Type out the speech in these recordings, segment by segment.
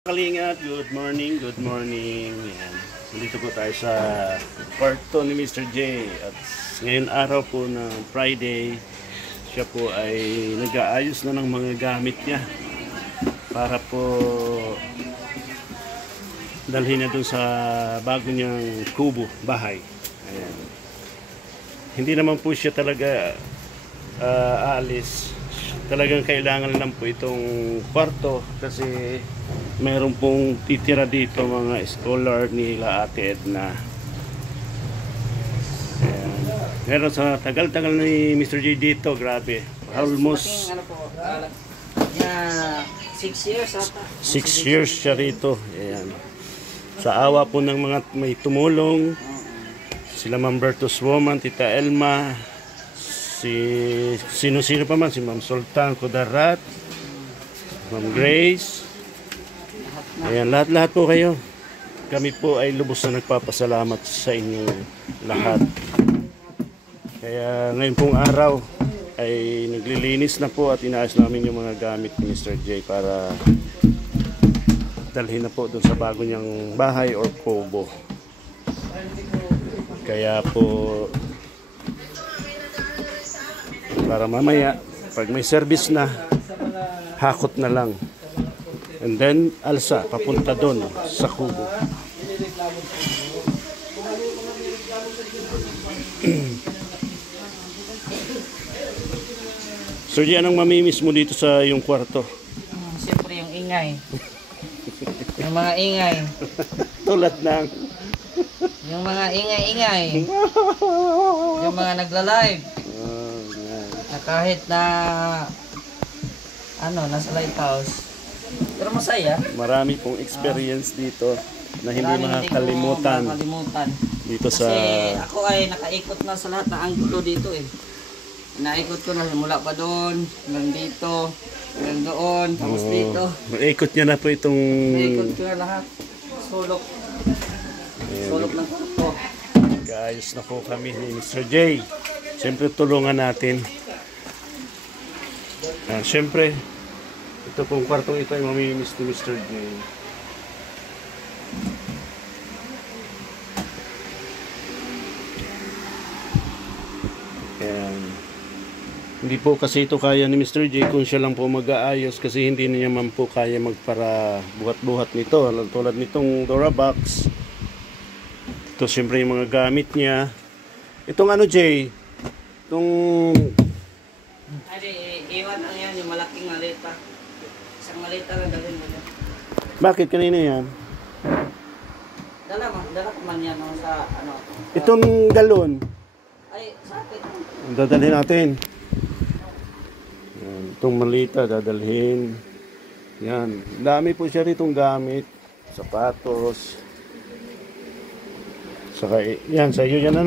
Kalingap, good morning, good morning. Yan. Nandito po tayo sa kwarto ni Mr. J. At ngayon araw po ng Friday, siya po ay nag-aayos na ng mga gamit niya para po dalhin niya dun sa bago niyang kubo, bahay. Ayan. Hindi naman po siya talaga aalis. Talagang kailangan lang po itong kwarto kasi meron pong titira dito mga scholar nila Ate Edna. Ayan. Meron sa tagal-tagal ni Mr. J dito, grabe. Almost 6 years ata. 6 years siya rito. Ayan. Sa awa po ng mga may tumulong, sila Ma'am Bertus Woman, Tita Elma, sino-sino pa man, si Ma'am Sultan Kudarat, Ma'am Grace. Ayan, lahat-lahat po kayo. Kami po ay lubos na nagpapasalamat sa inyo lahat. Kaya ngayon pong araw ay naglilinis na po at inaayos namin yung mga gamit ni Mr. J para dalhin na po doon sa bago niyang bahay or kubo. Kaya po para mamaya pag may service na, hakot na lang. And then, alsa, papunta doon sa kubo. So, yan ang mamimiss mo dito sa yung kwarto. Siyempre yung ingay. Yung mga ingay. Tulad ng Yung mga ingay-ingay. Yung mga nagla-live. Na kahit na nasa lighthouse. Pero masaya. Marami pong experience dito na hindi makakalimutan dito sa... Kasi ako ay nakaikot na sa lahat ng anggulo dito eh. Naikot ko na mula pa doon, hanggang dito, hanggang doon, tapos dito. Maikot niya na po itong... Naikot ko na lahat. Sulok. Sulok ng kwarto. Kaayos na po kami ni Mr. J. Siyempre tulungan natin. Siyempre, ito pong kwartong ito ay mamimiss ni Mr. J. Ayan. Hindi po kasi ito kaya ni Mr. J kung siya lang po mag-aayos kasi hindi niya man po kaya magpara buhat-buhat nito. Tulad nitong Dora box. Ito siyempre yung mga gamit niya. Itong J? Itong... Ay, iwan ang yan, yung malaking malita. Isang malita na dalhin mo yan. Bakit kanina yan? Dala ko man yan sa Itong galon. Ay, sa atin. Dadalhin natin. Yan, itong malita dadalhin. Yan. Dami po siya ritong gamit. Sapatos. Saka yan, sa iyo yan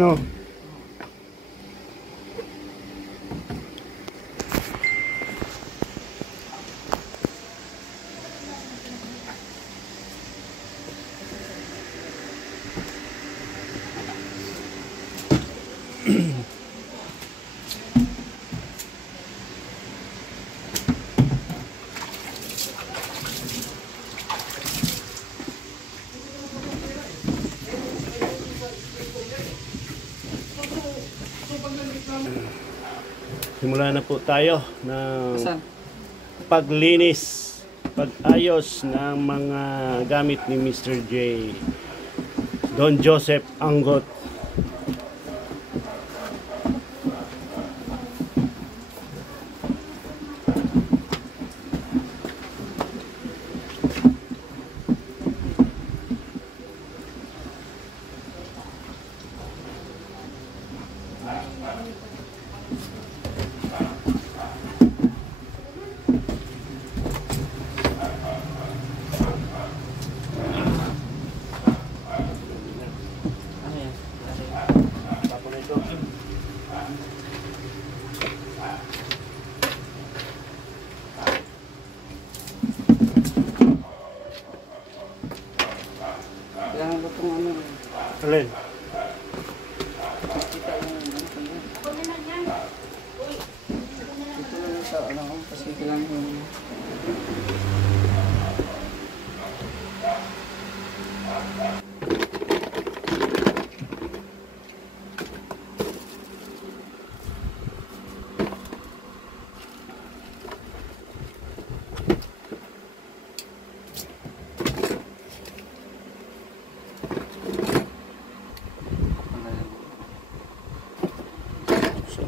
Simula na po tayo ng paglinis, pag-ayos ng mga gamit ni Mr. J. Don Joseph Angot. Kailangan ko itong Alin? kita yung kasi kailangan ko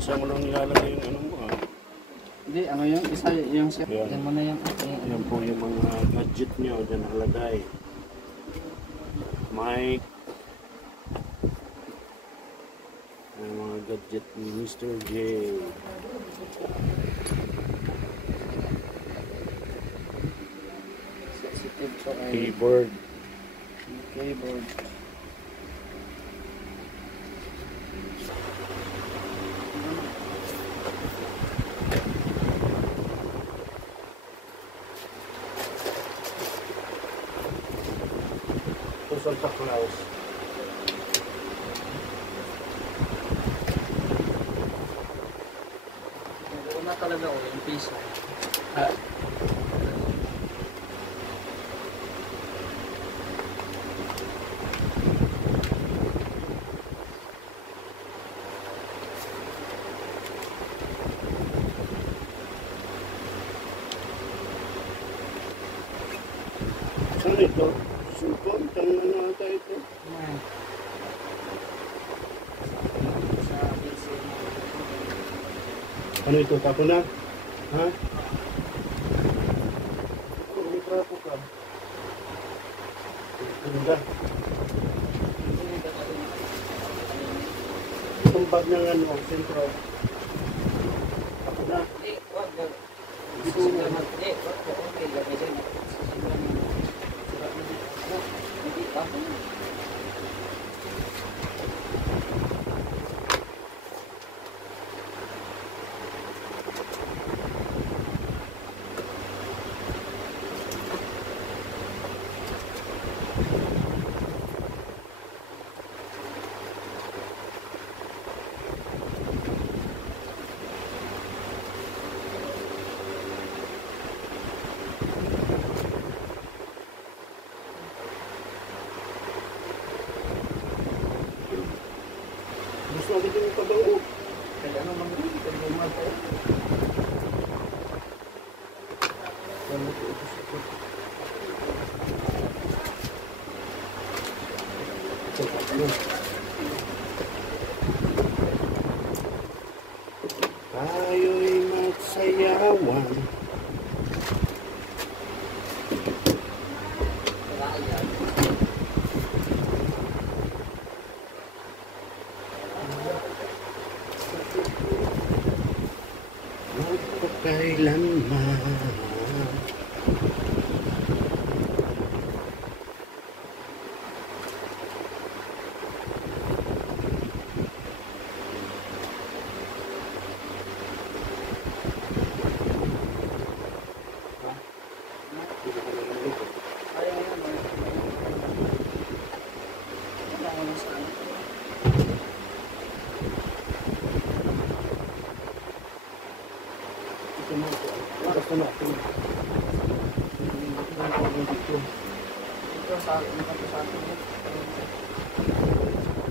Saan mo lang nilalagay yung ano mo ah? Hindi, ano yung isa, yung set. Yan. Yan mo na yung... Yan po yung mga gadget nyo dyan nakalagay. Mic. Ang mga gadget ni Mr. J. Sensitive to ay Keyboard. keyboard. To Santa Claus. Una talaga o yung piso. Saan ito? Sulpon? Tanong ano ata ito? Sa PC. Ano ito? Tapo na? Ha? May trapo ka. Ganda. Itong bag ng ano, sentro. Tapo na. Eh, wag. Sisigaw na. Eh, wag. Okay, gano'n din. Sisigaw na. Sira na din. Hindi pa. Gusto natin yung pabango. Kaya ano naman yun? Kaya bumag tayo. Tayo'y magsayawan. Magpakailanman. Ayaw yan. Wala ko na sa ano. Ito mo ito. Gusto mo ito. Ito sa akin. Ito sa akin.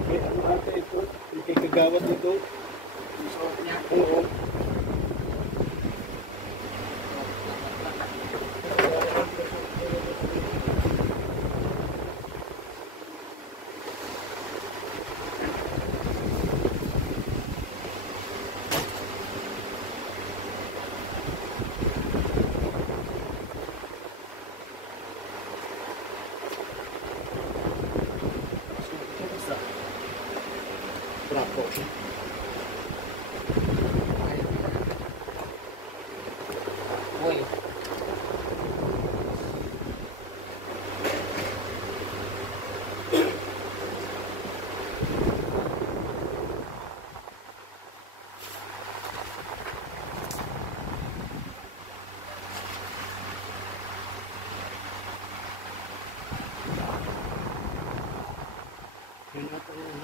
Eh, ano ata ito? Ikikagawad nito? Yung suot niya. Oo. Trapo. Uy. Yun ata yun.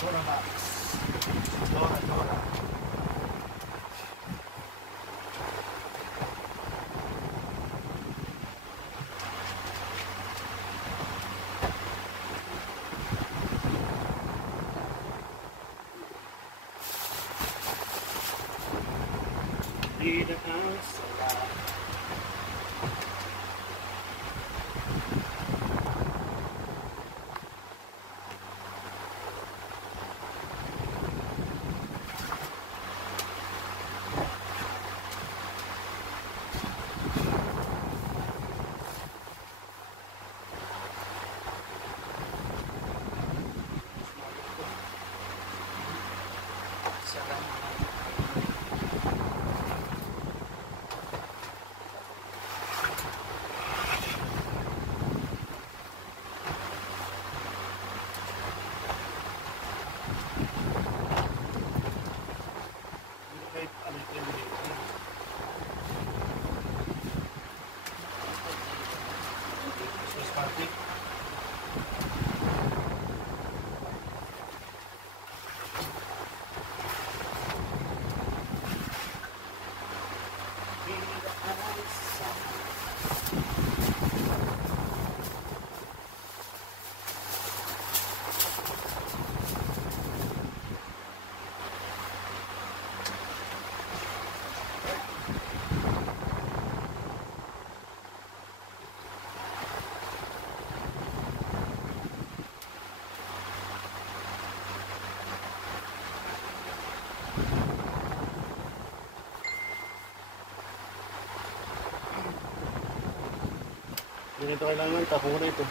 Dora Box. Dora, Dora. Dito ang sala. Ganito kailangan, tapo na ito.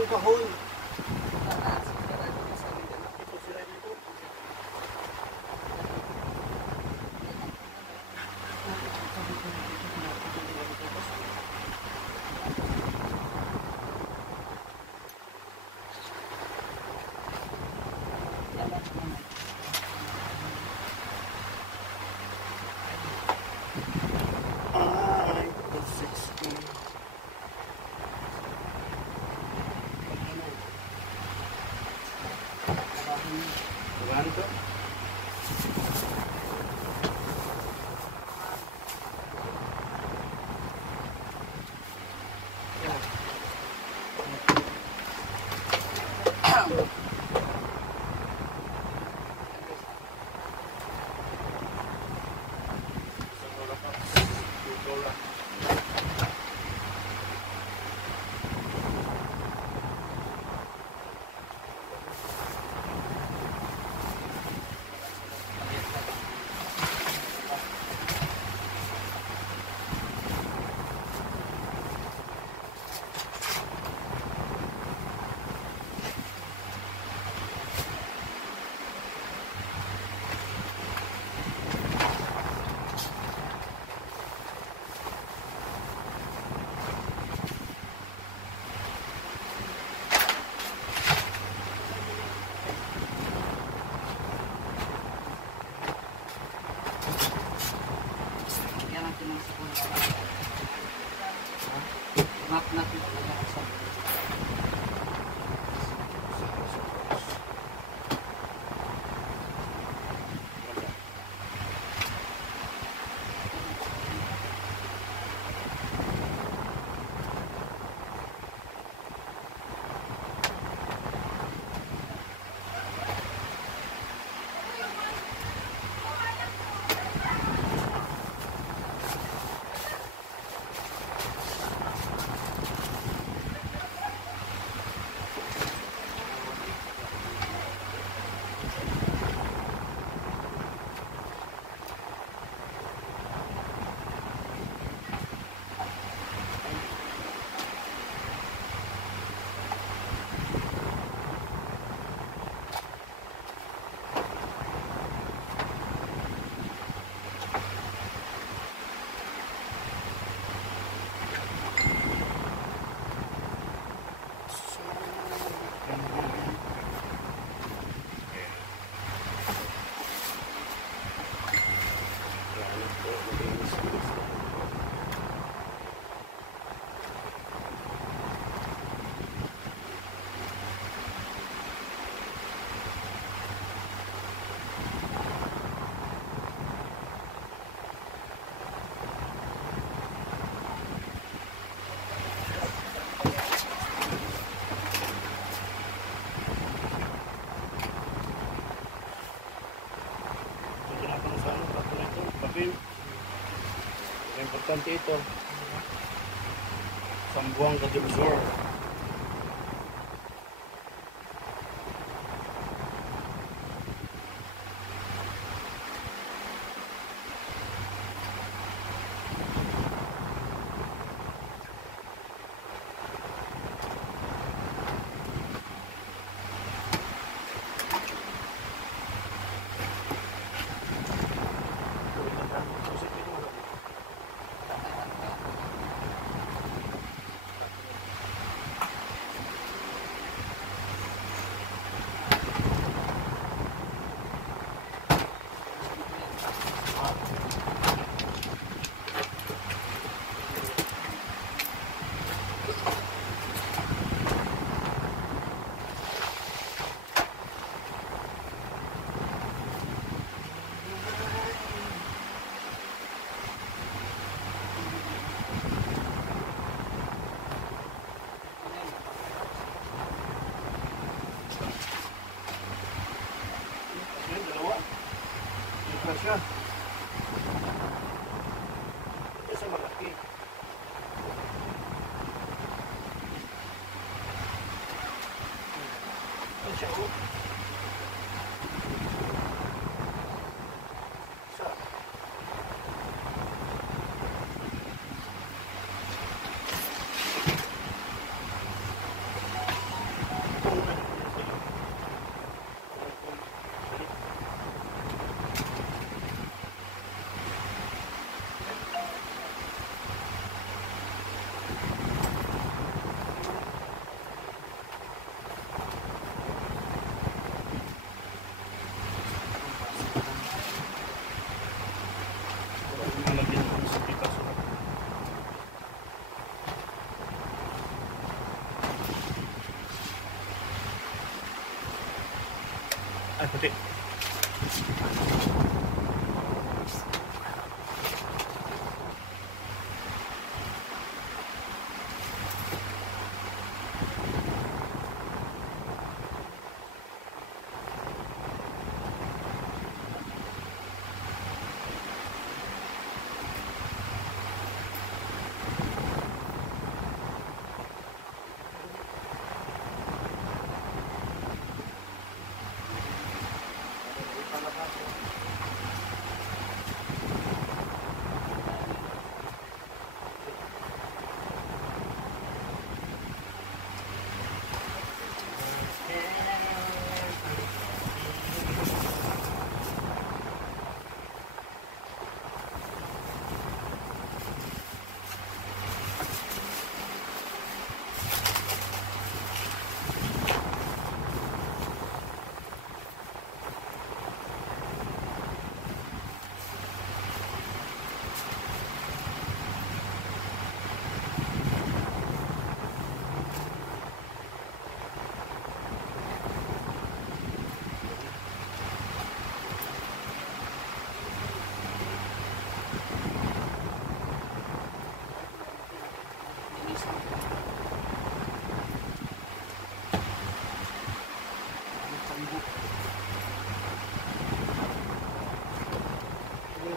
itong kahon. Ito sila dito. Ay, that's 60. Magkano to? Yan ang tinang sa map natin talaga sa Importante ito. Sambuang Kadibusor. Siya. Ito sa malaki. Ito siya oh. Isa. Ay, puti.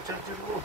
Charger mo.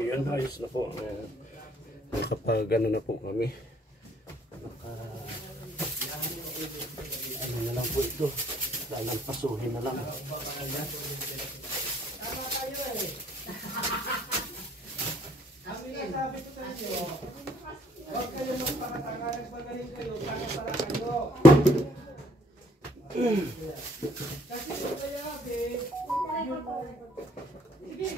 Yan, ayos na po. Kapag ano na po kami. Ano na lang po ito. Dalang pasuhin na lang. Sabi ko sa inyo, huwag kayo magpakatagalan, magaling kayo, sana pala kayo. Kasi kung kaya, sige.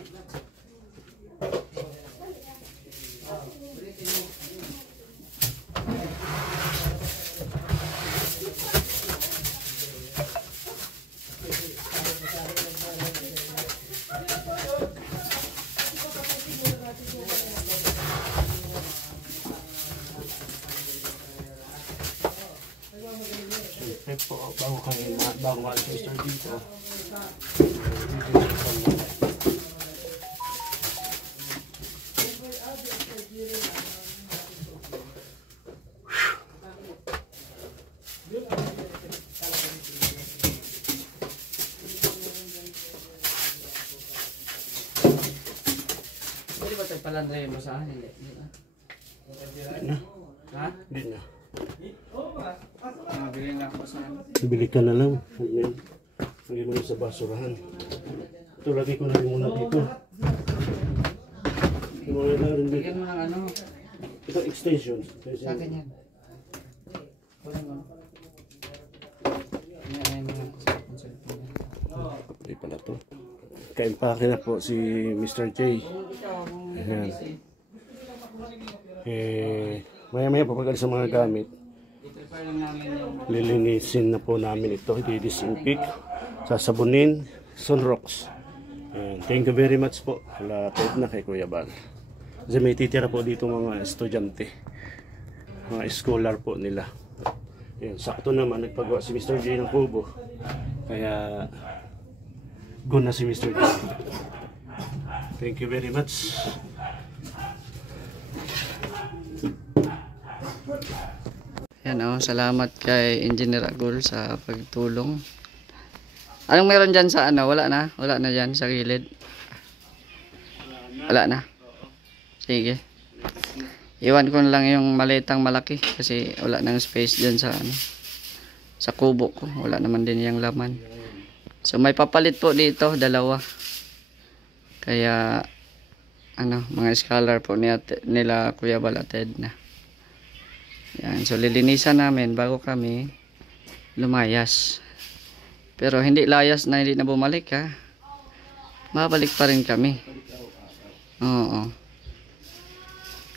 Siyempre po, bago mag-register dito. Pwede ba tayo palandray mo sa akin? Hindi na. Ha? Hindi na. Mabili na ako sa akin. Bili ka na lang. Ayan. Lagay mo na sa basurahan. Ito, lagay ko na rin muna dito. Ito mga na rin dito. Bigyan mo ng ano. Ito, extension. Sa akin yan. Kunin mo. Ayan mga cellphone. Hindi pala to. Kaimpake na po si Mr. J. Ayan. Maya-maya po pag sa mga gamit, lilinisin na po namin ito. I-disinfect, sasabunin, sunrocks. Ayan. Thank you very much po. Lapit na kay Kuya Bal. Kasi may titira po dito mga estudyante. Mga scholar po nila. Ayan. Sakto naman, nagpagawa si Mr. J ng kubo. Kaya go na si Mr. J. Thank you very much. Yan salamat kay Engineer Agul sa pagtulong. Anong meron dyan sa ano? Wala na? Wala na dyan sa gilid? Wala na? Sige. Iwan ko na lang yung malitang malaki kasi wala nang space dyan sa ano, sa kubo ko. Wala naman din yung laman. So may papalit po dito, dalawa. Kaya mga scholar po nila Kuya Bal at Edna. Yan, so lilinisan namin bago kami lumayas. Pero hindi layas na hindi na bumalik ha. Babalik pa rin kami. Oo.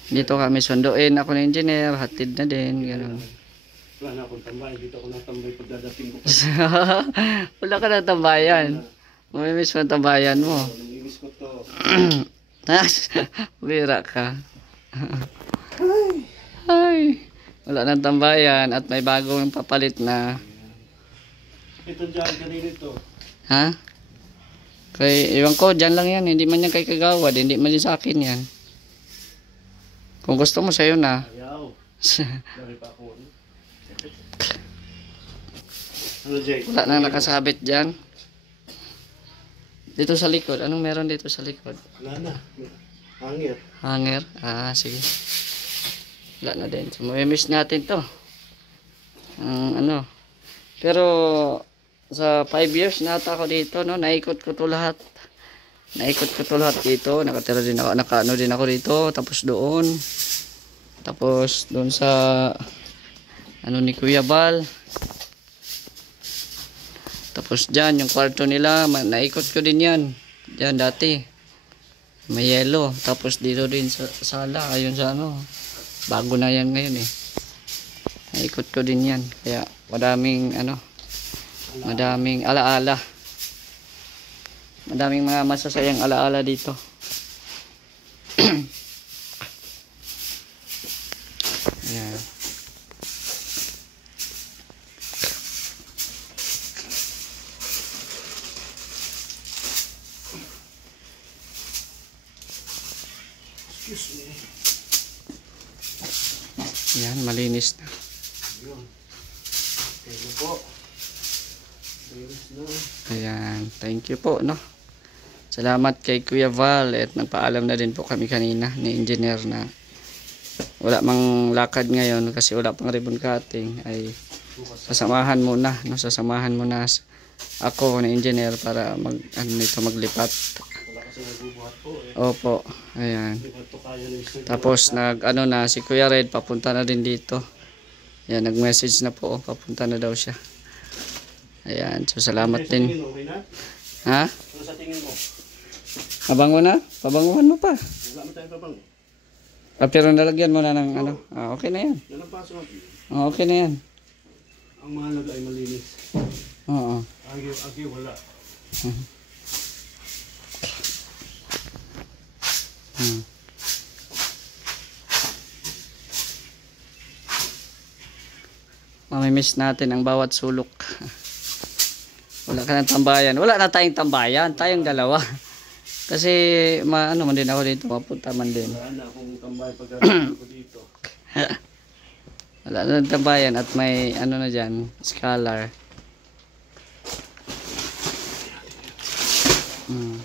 Dito kami sunduin ako ng engineer, hatid na din, gano'n. Wala na akong tambay, dito ako natambay pagdadating ko. Wala ka na tambayan. Mamimiss mo ang tambayan mo. Namimiss ko to. Bira ka. Ay. Wala nang tambayan at may bagong papalit na. Ito dyan, kanina ito. Ha? Kay, iwan ko, dyan lang yan. Hindi man yan kay Kagawad. Hindi man yan sa akin yan. Kung gusto mo, sa'yo na. Ayaw. Dari pa ako. Ano, Jay? Wala nang nakasabit dyan. Dito sa likod. Anong meron dito sa likod? Wala na. Hangir. Hanger? Ah, sige. Wala na din. So, mamimiss natin to. Ano. Pero, sa 5 years na ata ako dito, no? Naikot ko to lahat. Naikot ko to lahat dito. Nakatira din ako. Nakaano din ako dito. Tapos doon. Tapos doon sa ano ni Kuya Bal. Tapos dyan, yung kwarto nila. Naikot ko din yan. Dyan dati. May yelo. Tapos dito din sa sala. Ayun sa ano. Bago na yan ngayon eh. Naikot ko din yan. Kaya madaming ano. Madaming alaala. Madaming mga masasayang alaala dito. Ayan. Excuse me. Ayan, malinis na. Yun. Thank you po. Malinis na. Ayan, thank you po, no. Salamat kay Kuya Val at nagpaalam na din po kami kanina ni engineer na wala mang lakad ngayon kasi wala pang ribbon cutting ay sasamahan muna, no, sasamahan muna ako ni engineer para maglipat. Wala kasi nagbubuhat po eh. Opo, ayan. Hindi ba ito kaya ng studio? Tapos na si Kuya Red papunta na din dito. Ayan, nag-message na po, papunta na daw siya. Ayan, so salamat Sa din. tingin mo, okay na? Ha? Ano sa tingin mo? Mabango na? Pabanguhan mo pa. Wala mo tayong pabango. Ah, pero nalagyan mo na ng ano. Ah, okay na yan. Yan ang paso natin. Ah, okay na yan. Ang mahalaga ay malinis. Oo. Agyo wala. Hmm. Mamimiss natin ang bawat sulok. Wala ka ng tambayan. Wala na tayong tambayan. Tayong dalawa. Kasi ano man din ako dito. Mapunta man din. Wala na akong tambay pagkakaroon ko dito. Wala na ng tambayan. At may ano na dyan. Scholar. Hmm.